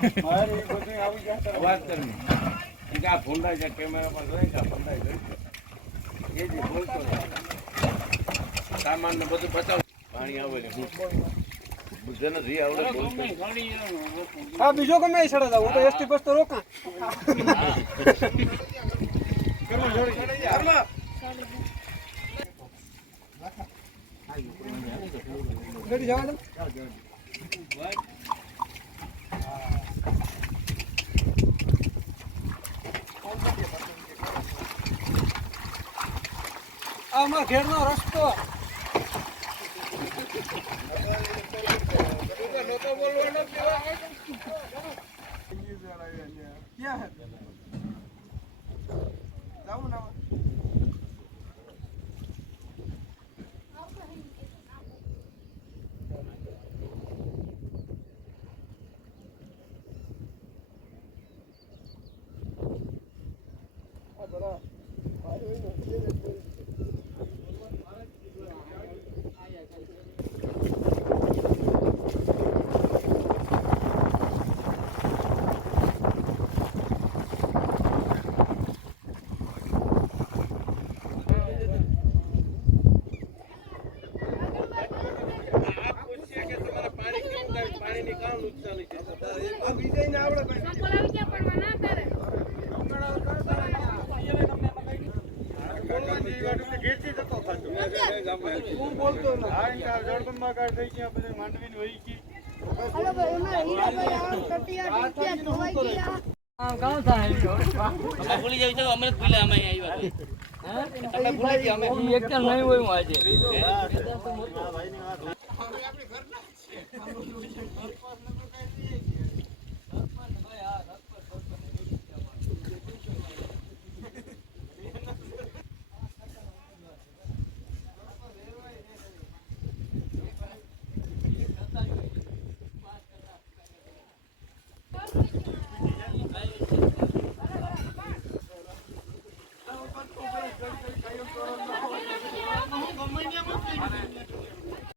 મારી બધું આવી ગયા વાત કરવી કે આ ફોંડાઈ જાય કેમેરામાં જોઈ કે ફોંડાઈ ગઈ એ જે બોલતો સામાન ને બધું બતાવ પાણી આવે ને બુદ્ધને જી આવડે બોલતો હા બીજો ગમે એ સડે હું તો એસટી બસ તો રોકા કરો જોડી યારમાં રેડી જવા દે આમાં ઘેરનો રસ્તો નતો બોલવાનો ક્યાં હે જાવ ના ભૂલી જાય તો અમે ભૂલ્યા અમે આવ્યા તમે ભૂલી ગયા અમે એકદમ નહીં હોય હું આજે Bye.